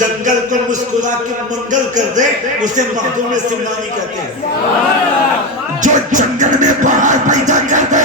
جنگل کو مسکرا کے منگل کر دے اسے مخدوم سمنانی کہتے ہیں. جو جنگل میں بہار پیدا کر دے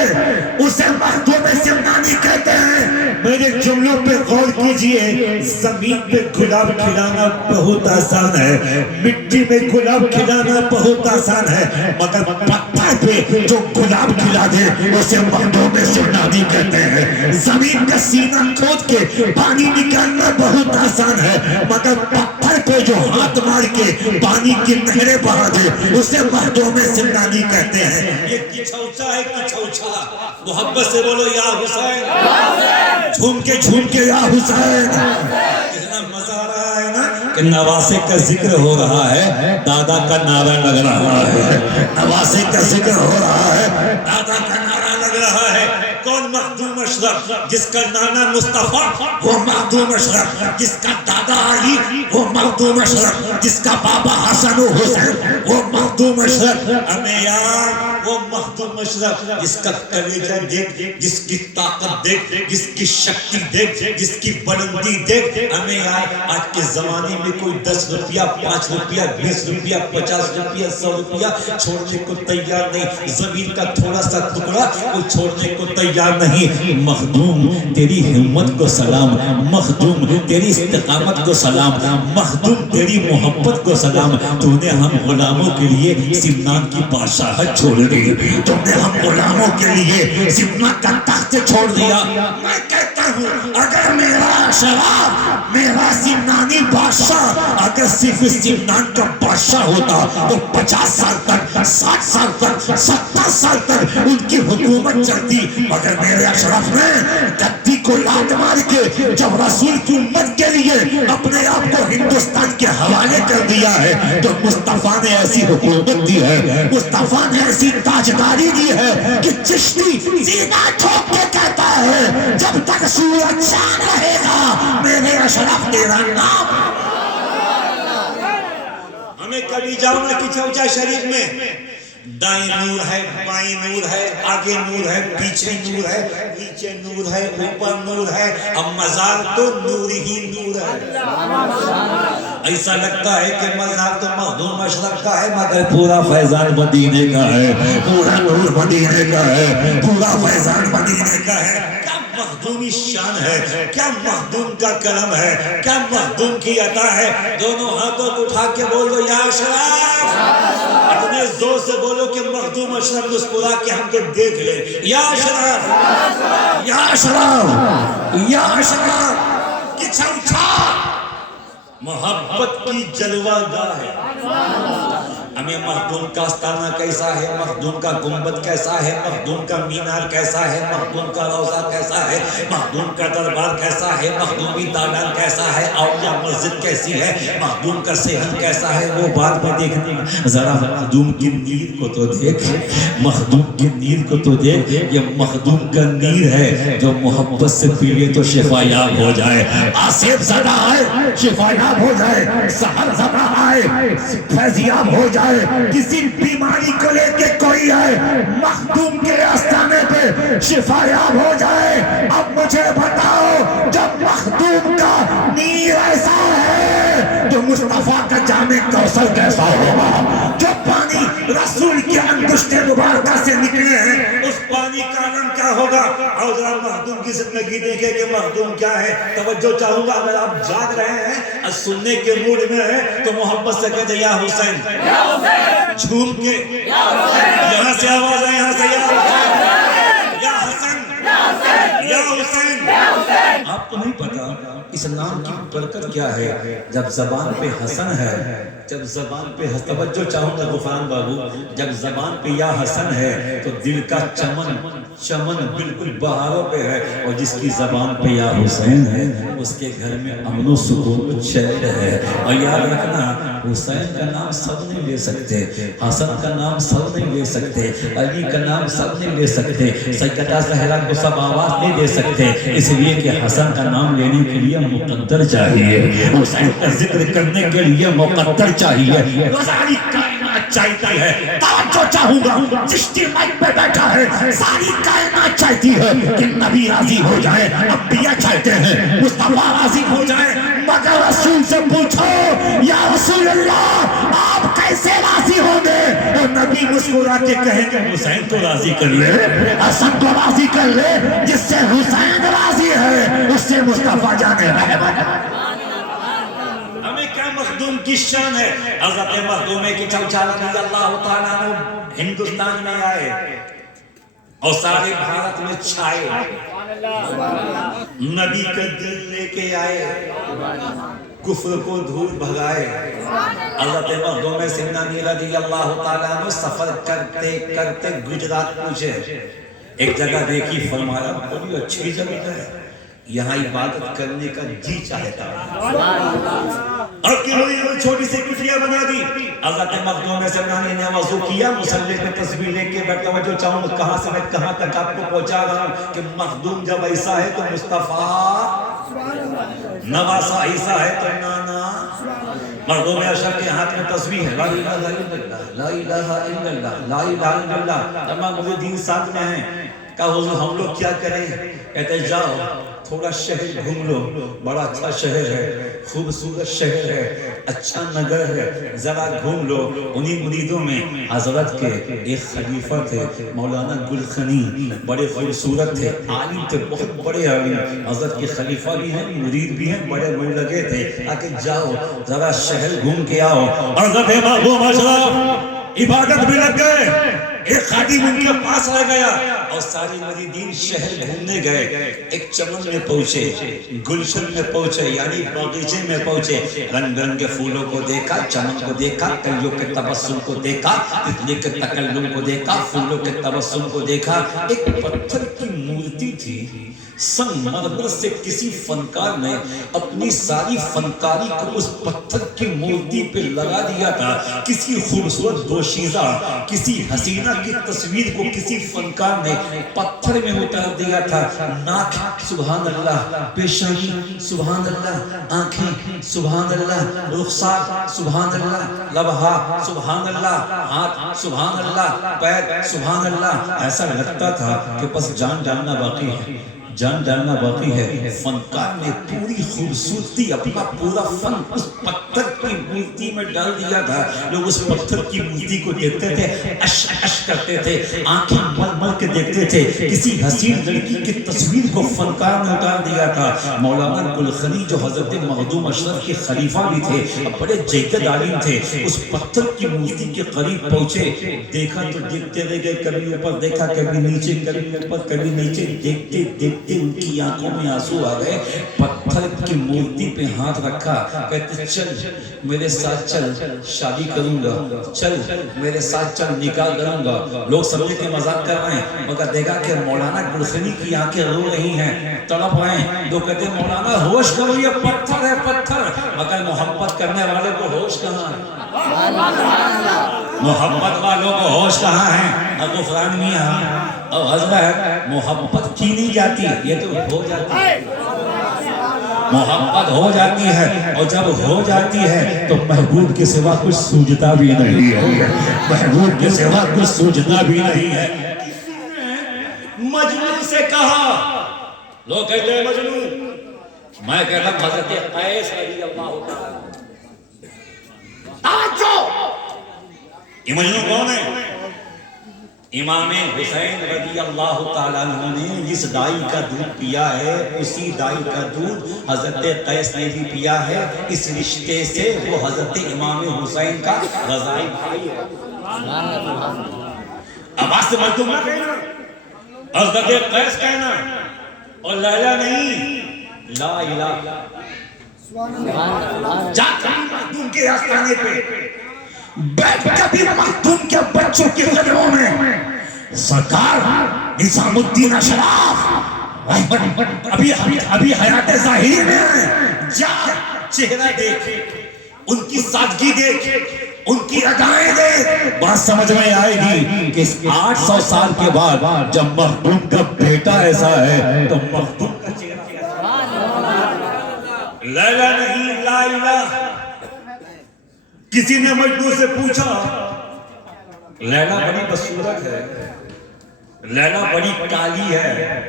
اسے مخدوم سمنانی کہتے ہیں. میرے جملوں پہ غور کیجئے. زمین پہ گلاب کھلانا بہت آسان ہے, مٹی میں گلاب کھلانا بہت آسان ہے, مگر پتھر پہ جو گلاب کھلا دے اسے مخدوم سمنانی کہتے ہیں. زمین کا سینہ کھود کے پانی نکالنا بہت آسان ہے, مگر پتھر پہ جو ہاتھ مار کے پانی کی نہریں بہا دے اسے مخدوم سمنانی کہتے ہیں. یہ کچھوچا ہے کچھوچا. محبت سے بولو یا حسین, جھوم کے یا حسین. کتنا مزہ آ رہا ہے نا کہ نواسے کا ذکر ہو رہا ہے, دادا کا نعرہ لگ رہا ہے. نواسے کا ذکر ہو رہا ہے, دادا کا نعرہ لگ رہا ہے. کون مخدوم اشرف؟ جس کا نانا مصطفیٰ وہ مخدوم اشرف, جس کا دادا علی وہ مخدوم اشرف, جس کا بابا حسن و حسین وہ مخدوم اشرف. ہمیں یار وہ مخدوم اشرف جس کا کلیجہ دیکھ, جس کی طاقت دیکھ, جس کی شکتی دیکھ, جس کی بلندی دیکھ. ہمیں یار آج کے زمانے میں کوئی 10 روپیہ 5 روپیہ 20 روپیہ 50 روپیہ 100 روپیہ چھوڑنے کو تیار نہیں. زمین کا تھوڑا سا ٹکڑا کوئی چھوڑنے کو تیار نہیں. مخدوم تیری ہمت کو سلام, مخدوم تیری استقامت کو سلام, مخدوم تیری محبت کو سلام. تو نے ہم غلاموں کے لیے سمنان کی بادشاہت چھوڑ دی, تو نے ہم غلاموں کے لیے سمنان کا تخت چھوڑ دیا. میں کہتا ہوں اگر میرا شراب میرا سمنانی بادشاہ اگر صرف سمنان کا بادشاہ ہوتا تو 50 سال تک 60 سال تک 70 سال تک ان کی حکومت چلتی. مگر میرے اشرف نے گدی کو لات مار کے جب رسول کی امت کے لیے اپنے آپ کو ہندوستان کے حوالے کر دیا ہے تو مصطفیٰ نے ایسی حکومت دی ہے, مصطفیٰ نے ایسی تاجداری دی ہے کہ چشتی سینہ ٹھوک کے کہتا ہے جب تک سورج چاند رہے گا میرے اشرف تیرا نام. ہمیں کبھی جاؤ نا کچھوچا شریف میں, دائیں نور ہے, بائیں نور ہے, آگے نور ہے, پیچھے نور ہے, نیچے نور ہے, اوپر نور ہے. اب مزار تو نور ہی نور ہے. ایسا لگتا ہے کہ مزار تو مخدوم اشرف کا ہے مگر پورا فیضان مدینے کا ہے, پورا نور مدینے کا ہے, پورا فیضان مدینے کا ہے. کیا مخدومی شان ہے, کیا مخدوم کا کرم ہے, کیا مخدوم کی عطا ہے. دونوں ہاتھوں کو اٹھا کے بولو یا اشرف, اپنے زور سے بولو کہ مخدوم اشرف مسکرا کے ہم کو دیکھ لے. یا اشرف, یا اشرف, یا اشرف. کچھوچا محبت کی جلوہ گاہ ہے. ہمیں مخدوم کا آستانہ کیسا ہے, مخدوم کا گنبد کیسا ہے, مخدوم کا مینار کیسا ہے, مخدوم کا روضہ کیسا ہے, مخدوم کا دربار کیسا ہے, مخدومی دالان کیسا ہے, اولیاء مسجد کیسی ہے, مخدوم کا صحن کیسا ہے, وہ بعد میں دیکھنا. ذرا مخدوم کی نیر کو تو دیکھ, مخدوم کی نیر کو تو دیکھ. یہ مخدوم کا نیر ہے جو محبت سے پیے تو شفا یاب ہو جائے. آصف زدہ آئے شفا یاب ہو جائے, سحر زدہ آئے فیض یاب ہو جائے, کسی بیماری کو لے کے کوئی آئے مخدوم کے آستانے پہ شفا یاب ہو جائے. اب مجھے بتاؤ جب مخدوم کا نیر ایسا ہے تو مصطفیٰ کا جامع کوثر کیسا ہوگا. جو پانی رسول کی انگشت مبارکہ سے نکلے ہیں اس پانی کا نام کیا ہوگا. اور ذرا مخدوم کی زندگی دیکھیں کہ مخدوم کیا ہے. توجہ چاہوں گا, اگر آپ جاگ رہے ہیں اور سننے کے موڈ میں ہیں تو محبت سے کہتے یا حسین, جھوم کے یہاں سے آواز ہے, یہاں سے یا حسن, یا حسین. آپ کو نہیں پتا اس نام کی برکت کیا ہے. جب زبان پہ حسن ہے, جب زبان پہ توجہ چاہوں گا غفران بابو, جب زبان پہ یا حسن ہے تو دل کا چمن بالکل بہاروں پہ ہے. اور جس کی زبان پہ یا حسین ہے اس کے گھر میں امن و سکون و چین ہے. اور یاد رکھنا حسین کا نام سب نہیں لے سکتے, حسن کا نام سب نہیں لے سکتے, علی کا نام سب نہیں لے سکتے, سیدہ زہرا کو سب آواز نہیں دے سکتے. اس لیے کہ حسن کا نام لینے کے لیے مقدر چاہیے, حسین کا ذکر کرنے کے لیے مقدر چاہیے. وہ ساری کائنات چاہتی ہے. توجہ چاہوں گا, چشتی مائک پہ بیٹھا ہے, ساری کائنات چاہتی ہے کہ نبی راضی ہو جائے, انبیاء چاہتے ہیں مصطفیٰ راضی ہو جائے, مگر رسول سے پوچھو یا رسول اللہ آپ کیسے راضی ہوں گے؟ اور نبی مسکرا کے کہیں کہ حسین تو راضی کر لے, حسن تو راضی کر لے, جس سے حسین راضی ہے اس سے مصطفیٰ جانے رہے. ہمیں کیا مخدوم کی شان ہے. حضرت مخدوم کی چوچا رضی اللہ تعالیٰ عنہ ہندوستان میں آئے اور سارے بھارت میں چھائے, نبی کا دل لے کے آئے, کفر کو دھول بھگائے. حضرت مخدوم سمنانی رضی اللہ تعالیٰ عنہ سفر کرتے کرتے گجرات پہنچے, ایک جگہ دیکھی, فرمایا بڑی اچھی جگہ ہے, یہاں عبادت کرنے کا جی چاہتا ہے. اور کنویں چھوٹی سی کٹیا بنا دی. حضرت مخدوم سمنانی نے وضو کیا, مصلی پہ تسبیح لے کے بیٹھا. توجہ چاہوں کہاں سے میں کہاں تک آپ کو پہنچا رہا ہوں کہ مخدوم جب ایسا ہے تو مصطفیٰ, نواسا ایسا ہے تو نانا. مخدوم اشرف کے ہاتھ میں تسبیح ہے, لا الہ الا اللہ, لا الہ الا اللہ, لا الہ الا اللہ. تمام مریدین ساتھ میں ہیں. کہا حضور ہم لوگ کیا کریں؟ کہتے جاؤ تھوڑا شہر گھوم لو, بڑا اچھا شہر ہے, خوبصورت شہر ہے, اچھا نگر ہے, ذرا گھوم لو. انہی مریدوں میں حضرت کے ایک خلیفہ تھے مولانا گلخنی, بڑے خوبصورت تھے, عالم تھے, بہت بڑے عالم. حضرت کے خلیفہ بھی ہیں, مرید بھی ہیں, بڑے من لگے تھے. آکے جاؤ ذرا شہر گھوم کے آؤ. حضرت مخدوم اشرف عبادت میں لگ گئے. ایک خادم ان کے پاس آ گیا اور سارے مریدین شہر گھومنے گئے. ایک چمن میں پہنچے, گلشن میں پہنچے, یعنی باغیچے میں پہنچے. رنگ برنگ کے پھولوں کو دیکھا, چمن کو دیکھا, کلیوں کے تبسم کو دیکھا, تتلی کے تکلم کو دیکھا, پھولوں کے تبسم کو دیکھا. ایک پتھر کی مورتی تھی, سنگ مرمر سے کسی فنکار نے اپنی ساری فنکاری کو اس پتھر کی مورتی پہ لگا دیا تھا. کسی خوبصورت دوشیزہ, کسی حسینہ کی تصویر کو کسی فنکار نے پتھر میں اتار دیا تھا. ناک سبحان اللہ, پیشانی سبحان اللہ, آنکھیں سبحان اللہ, رخسار سبحان اللہ, لبہا سبحان اللہ, ہاتھ سبحان اللہ, پیر سبحان اللہ. ایسا لگتا تھا کہ بس جان جاننا باقی ہے, جان جاننا باقی ہے. فنکار نے پوری خوبصورتی, اپنا پورا فن اس پتھر کی مورتی میں ڈال دیا تھا. لوگ اس پتھر کی مورتی کو دیکھتے تھے, اش اش کرتے تھے, آنکھیں مل مل کے دیکھتے تھے. کسی حسین لڑکی کی تصویر کو فنکار نے اتار دیا تھا. مولانا گلخنی جو حضرت مخدوم اشرف کے خلیفہ بھی تھے, بڑے جیدت عالم تھے, اس پتھر کی مورتی کے قریب پہنچے. دیکھا تو دیکھتے رہ گئے, کبھی اوپر دیکھا, کبھی نیچے, کبھی اوپر, کبھی نیچے. دیکھتے دیکھتے ان کی آنکھوں میں آنسو آ گئے. پتھر کی مورتی پہ ہاتھ رکھا, کہتے چل میرے ساتھ, چل شادی کروں گا, چل میرے ساتھ, چل نکاح کروں گا. لوگ سمجھے کہ مذاق کر رہے ہیں, مگر دیکھا کہ مولانا گلخنی کی آنکھیں رو رہی ہیں, تڑپ رہے ہیں. تو کہتے مولانا ہوش کرو, یہ پتھر ہے پتھر. مگر محبت کرنے والے کو ہوش کہاں ہے؟ محبت والوں کو ہوش کہاں ہے؟ اب غفران میاں اور حضرت, محبت کی نہیں جاتی, یہ تو ہو جاتی ہے. محبت ہو جاتی ہے, اور جب ہو جاتی ہے تو محبوب کے سوا کچھ سوجتا بھی نہیں ہے, محبوب کے سوا کچھ سوجتا بھی نہیں ہے. مجنون سے کہا, لوگ کہتے ہیں مجنون, میں کہتا ہوں حضرت قیس رضی اللہ تعالیٰ. یہ مجنون کون ہے؟ امام حسین رضی اللہ تعالیٰ عنہ نے جس دائی کا دودھ پیا ہے, اسی دائی کا دودھ حضرت قیس نے بھی پیا ہے. اس رشتے سے وہ حضرت امام حسین کا رضائی بھائی ہے. آواز سے مجدوم نہ کہنا, حضرت قیس کہنا, اور لیلا نہیں, لا الہ. جا کر مخدوم کے آستانے پہ بیٹھ کبھی مخدوم کے بچوں کے قدموں میں, سرکار نظام الدین اشراف ابھی حیات ظاہری میں ہیں, جا چہرہ دیکھ, ان کی سادگی دیکھ, ان کی ادائیں دیکھ, بات سمجھ میں آئے گی کہ 800 سال کے بعد جب مخدوم کا بیٹا ایسا ہے تو مخدوم کا چہرہ لیلا نہیں, لا الہ. کسی نے مجنون سے پوچھا لیلا بڑی بدصورت ہے، لیلا بڑی کالی ہے،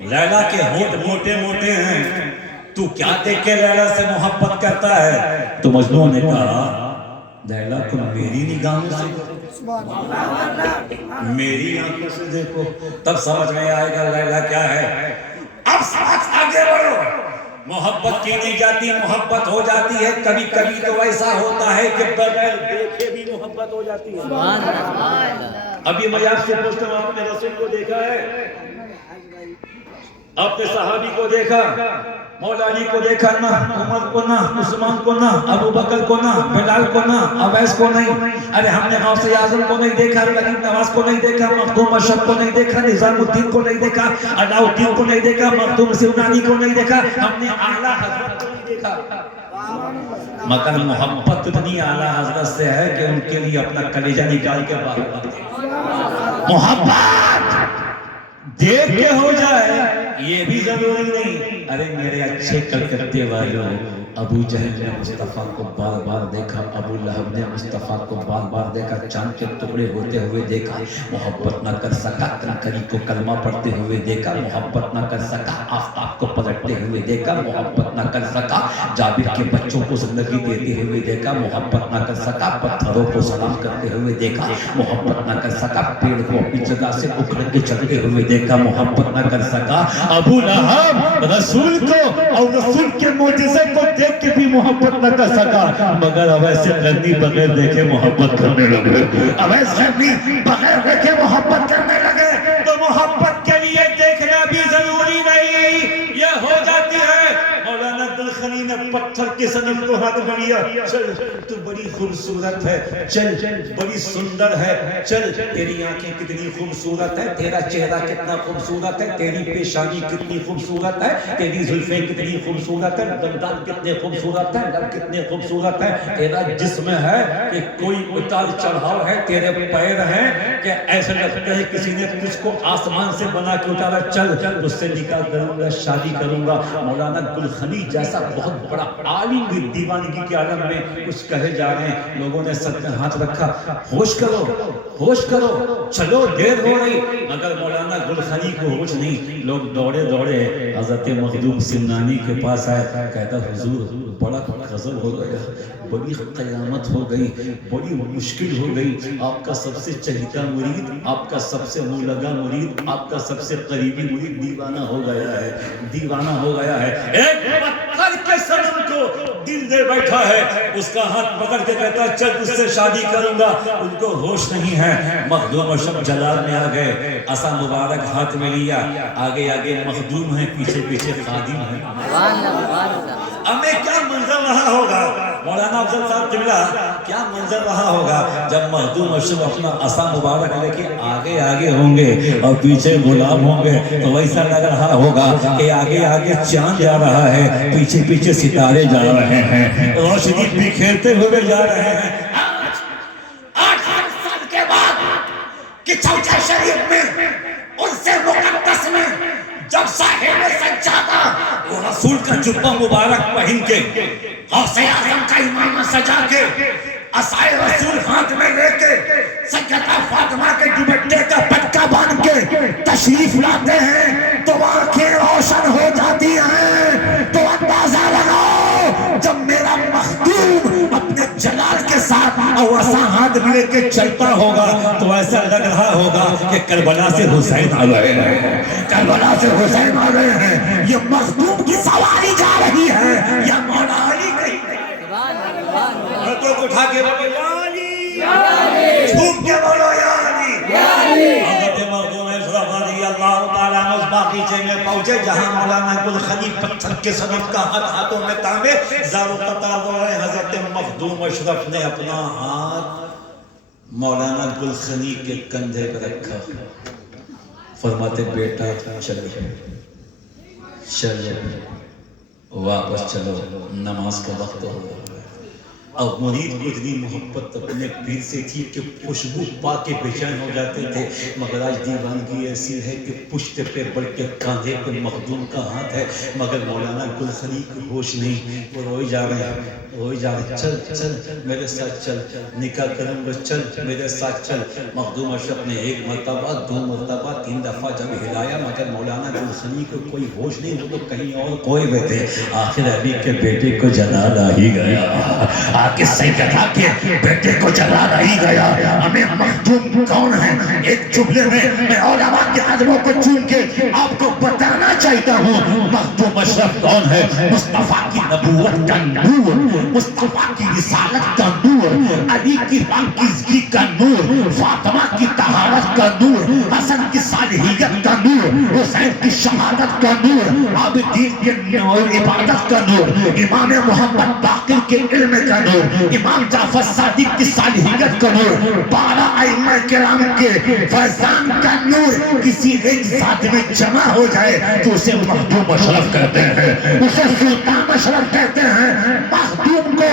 لیلا کے ہونٹ موٹے موٹے ہیں، تو کیا دیکھ کے لیلا سے محبت کرتا ہے؟ تو مجنوں نے کہا لیلا کو میری نگاہوں سے دیکھو، میری آنکھوں سے دیکھو، تب سمجھ میں آئے گا لیلا کیا ہے۔ اب ساتھ آگے بڑھو، محبت کی نہیں جاتی، محبت ہو جاتی ہے، کبھی کبھی تو ایسا ہوتا ہے کہ بغیر دیکھے بھی محبت ہو جاتی ہے۔ ابھی میں آپ سے پوچھتا ہوں، آپ نے رسول کو دیکھا ہے؟ آپ نے صحابی کو دیکھا؟ مولا علی کو دیکھا نہ، عمر کو نہ، عثمان کو نہ، ابو بکر کو نہ، بلال کو نہ، اویس کو نہیں، ارے ہم نے غوث اعظم کو نہیں دیکھا، غریب نواز کو نہیں دیکھا، مخدوم اشرف کو نہیں دیکھا، نظام الدین کو نہیں دیکھا، علاء الدین کو نہیں دیکھا، مخدوم سمنانی کو نہیں دیکھا، ہم نے اعلیٰ حضرت کو نہیں دیکھا، مگر محبت اتنی اعلیٰ حضرت سے ہے کہ ان کے لیے اپنا کلیجہ نکال کے باہر رکھتے ہیں۔ محبت دیکھ کے ہو جائے یہ بھی ضروری نہیں۔ ارے میرے اچھے کلکتے والوں، ابو جہل نے مصطفیٰ کو بار بار دیکھا، ابو لہب نے مصطفیٰ کو بار بار دیکھا، چاند کے ٹکڑے ہوتے ہوئے دیکھا، محبت نہ کر سکا، کنکری کو کلمہ پڑھتے ہوئے دیکھا، محبت نہ کر سکا، آفتاب کو پلٹتے ہوئے دیکھا، محبت نہ کر سکا، جابر کے بچوں کو زندگی دیتے ہوئے دیکھا، محبت نہ کر سکا، پتھروں کو سلام کرتے ہوئے دیکھا، محبت نہ کر سکا، پیڑ کو اپنی جگہ سے اکھڑ کے چلتے ہوئے دیکھا، محبت نہ کر سکا، ابو لہب رسول کو اور رسول کے معجزے کو دیکھ کے بھی محبت نہ کر سکا، مگر اویس قرنی بغیر دیکھے محبت کرنے لگے، اویس قرنی بغیر دیکھے محبت کرنے لگے۔ تو محبت کے لیے دیکھنا بھی ضروری نہیں، یہ ہو جاتی ہے۔ مولانا گلخنی نے پتھر کے صنم کو ہاتھ بڑھیا، چل تو بڑی خوبصورت ہے، چل بڑی سندر ہے، چل تیری آنکھیں کتنی خوبصورت ہے، تیرا چہرہ کتنا خوبصورت ہے، تیری پیشانی کتنی خوبصورت ہے، تیری زلفیں کتنی خوبصورت ہے، دندان کتنے خوبصورت ہے، لب کتنے خوبصورت ہے، تیرا جسم ہے کہ کوئی اتار چڑھاؤ ہے، تیرے پیر ہیں کہ ایسے لگتا ہے کسی نے تجھ کو آسمان سے بنا کے اتارا، چل اس سے نکاح کروں گا، شادی کروں گا۔ مولانا گلخنی جیسا بہت بڑا عالم بھی دیوانگی کے عالم میں کچھ کہے جا رہے ہیں، لوگوں نے سر پہ ہاتھ رکھا، ہوش کرو ہوش کرو، چلو دیر ہو رہی، مگر مولانا گلخنی کو ہوش نہیں، لوگ دوڑے دوڑے حضرت مخدوم سمنانی کے پاس آئے، کہتا حضور بڑا غضب ہو گیا، بڑی قیامت ہو گئی، بڑی مشکل ہو گئی، آپ کا سب سے چہیتا مرید، آپ کا سب سے منہ لگا مرید، آپ کا سب سے قریبی مرید دیوانہ ہو گیا ہے، دیوانہ ہو گیا ہے۔ ایک پتھر کے صنم کو دل دے بیٹھا ہے، اس کا ہاتھ پکڑ کے کہتا ہے چل اس سے شادی کروں گا، ان کو ہوش نہیں ہے۔ مخدوم اشرف جلال میں آ گئے، عصا مبارک ہاتھ میں لیا، آگے آگے مخدوم ہیں، پیچھے پیچھے خادم ہیں۔ ہمیں کیا منظر رہا ہوگا مولانا افضل صاحب قبلہ، کیا منظر رہا ہوگا جب مخدوم اشرف اپنا عصا مبارک لے کے آگے آگے ہوں گے اور پیچھے غلام ہوں گے، تو ویسا لگ رہا ہوگا کہ آگے آگے چاند جا رہا ہے، پیچھے پیچھے ستارے جا رہے ہیں، روشنی بکھیرتے ہوئے جا رہے ہیں۔ 8 سال کے بعد کہ چوتھے شریف میں ان سے مقدس میں جب صاحب سجادہ وہ رسول کا جبہ مبارک پہن کے غوث اعظم کا امامہ سجا کے عصائے رسول ہاتھ میں لے کے سیدہ فاطمہ کے دوپٹے کا پٹکا باندھ کے تشریف لاتے ہیں تو آنکھیں روشن ہو جاتی ہیں۔ تو اندازہ لگاؤ جب میرا مخدوم اپنے جلال کے ساتھ اور عصا ہاتھ میں لے کے چلتا ہوگا تو ایسا لگ رہا ہوگا کہ کربلا سے حسین آ گئے ہیں، کربلا سے حسین آ گئے ہیں۔ یہ مخدوم کی سواری جا رہی ہے یا مولا علی کہیں ہاتھوں کو اٹھا کے بولو یا علی، جھوم کے بولو یا علی۔ حضرت مخدوم اشرف رضی اللہ تعالیٰ عنہ اس باغیچے میں پہنچے جہاں مولانا گلخنی پتھر کے صنم کا ہاتھوں میں تانبے زار و قطار ہو رہے۔ حضرت مخدوم اشرف نے اپنا ہاتھ مولانا گلخنی کے کندھے پر رکھا، فرماتے بیٹا چلو چلو واپس چلو، نماز کا وقت ہو گیا۔ اور مرید کو اتنی محبت اپنے پیر سے تھی کہ خوشبو پا کے بے چین ہو جاتے تھے، مگر آج دیوانگی ایسی ہے کہ پشت پہ بڑھ کے کاندھے پہ مخدوم کا ہاتھ ہے، مگر مولانا گلخنی کو ہوش نہیں، وہ روئی جا رہے ہیں، روئی جا رہے ہیں، چل چل میرے ساتھ چل، نکاح کروں گا چل میرے ساتھ چل۔ مخدوم اشرف نے ایک مرتبہ، دو مرتبہ، تین دفعہ جب ہلایا، مگر مولانا گلخنی کو کوئی ہوش نہیں، وہ تو کہیں اور کوئی بھی تھے۔ آخر ابھی کے بیٹے کو جلال آ ہی گیا، آکے سیدہ کے بیٹے کو جلال آ ہی گیا۔ ہمیں مخدوم کون ہے؟ ایک جملے میں علماء کے قدموں کو چون کے آپ کو بتانا چاہتا ہوں مخدوم اشرف کون ہے۔ مصطفیٰ کی نبوت کا نور، مصطفیٰ کی رسالت کا نور، علی کی پاکیزگی کا نور، فاطمہ کی طہارت کا نور، حسن کی صالحیت کا نور، حسین کی شہادت کا نور، عابدین کے عبادت کا نور، امام محمد باقر کے علم کا نور، امام جعفر صادق کی صالحیت کا نور، 12 ائمہ کرام کے فیضان کا نور کسی ایک ذات میں جمع ہو جائے تو اسے مخدوم اشرف کہتے ہیں، اسے سلطان اشرف کہتے ہیں۔ مخدوم کو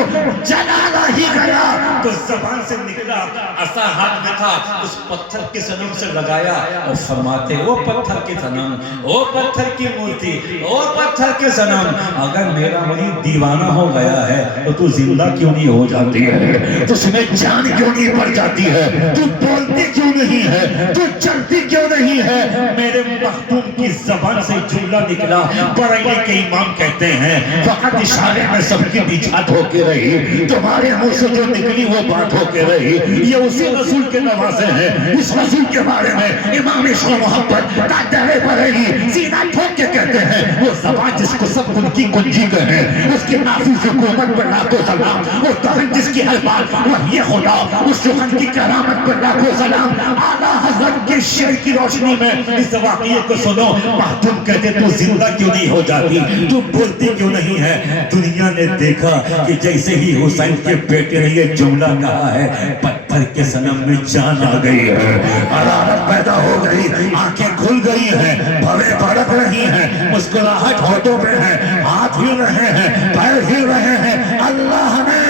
جلال آ ہی گیا تو زبان سے نکلا، عصا ہاتھ میں تھا، اس پتھر کے صنم سے لگایا اور فرماتے وہ پتھر کے صنم، وہ پتھر کی مورتی، وہ پتھر کے صنم، اگر میرا مرید دیوانہ ہو گیا ہے تو تو زندہ کیوں نہیں ہو جاتی ہے؟ تو میں جان کیوں نہیں پڑ جاتی ہے؟ تو بولتی کیوں نہیں ہے؟ تو چلتی کیوں نہیں ہے؟ میرے مخدوم کی زبان سے جملہ نکلا، بریلی کے امام کہتے ہیں فقط اشارے میں سب کی نجات ہو کے رہی، تمہارے منہ سے جو نکلی وہ بات ہو کے رہی، یہ اسی رسول کے نوازے ہیں۔ اس رسول کے بارے میں امام عشق و محبت قادر بریلی سینہ ٹھوک کے کہتے ہیں وہ زبان جس کو سب ان کی کنجی کہیں، اس کی نافذ حکومت پر لاکھوں سلام، وہ دہن جس کی ہر بات وحی خدا، اس سخن کی کرامت پر لاکھوں سلام۔ اعلیٰ حضرت کے شعر کی روشنی میں اس واقعے کو سنو۔ مخدوم کہتے تو زندہ کیوں نہیں ہو جاتی، تو بولتی کیوں نہیں ہے؟ دنیا نے دیکھا کہ جیسے ہی حسین کے بیٹے نے یہ جملہ کہا ہے پتھر کے صنم میں جان آ گئی ہے، حرارت پیدا ہو گئی، آنکھیں کھل گئی ہیں، بھویں بھڑک رہی ہیں، مسکراہٹ ہونٹوں پہ ہے، ہاتھ ہل رہے ہیں، پیر ہل رہے ہیں۔ اللہ نے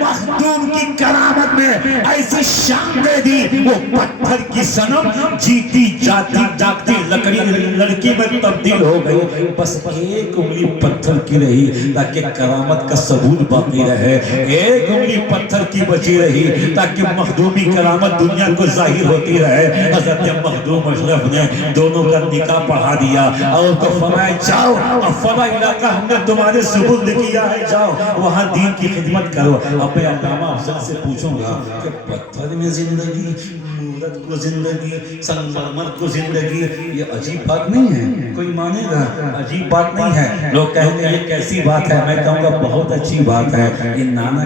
مخدوم کی کرامت میں ایسی شان دے دی، وہ پتھر کی صنم جیتی جاتی جاگتی لڑکی میں تبدیل ہو گئی۔ بس ایک انگلی پتھر کی رہی تاکہ کرامت کا ثبوت باقی رہے، ایک انگلی پتھر کی بچی رہی تاکہ مخدومی کرامت دنیا کو ظاہر ہوتی رہے۔ حضرت مخدوم اشرف نے دونوں کا نکاح پڑھا دیا اور ان کو فرمایا جاؤ افلا علاقہ ہم نے تمہارے ثبوت کیا ہے، جاؤ وہاں دین کی خدمت کرو۔ اب میں علامہ افضل سے پوچھوں گا کہ پتھر میں زندگی، مورت کو زندگی، سنگمرمر کو زندگی، یہ عجیب بات نہیں ہے؟ کوئی مانے گا عجیب بات نہیں ہے؟ لوگ کہیں گے یہ کیسی بات ہے؟ میں کہوں گا بہت اچھی بات ہے۔ یہ نانا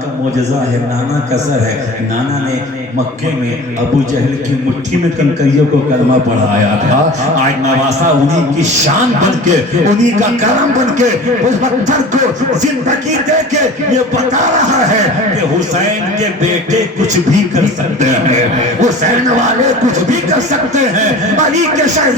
کا معجزہ ہے، نانا کا سر ہے۔ نانا نے مکے میں ابو جہل کی مٹھی میں کنکریوں کو کلمہ پڑھایا تھا، آج نواسا انہی کی شان بن کے، انہی کا کرم بن کے اس پتھر کو زندگی دے کے یہ بتا رہا ہے کہ حسین کے بیٹے کچھ بھی کر سکتے ہیں، حسین والے کچھ بھی کر سکتے ہیں، علی کے شہزادے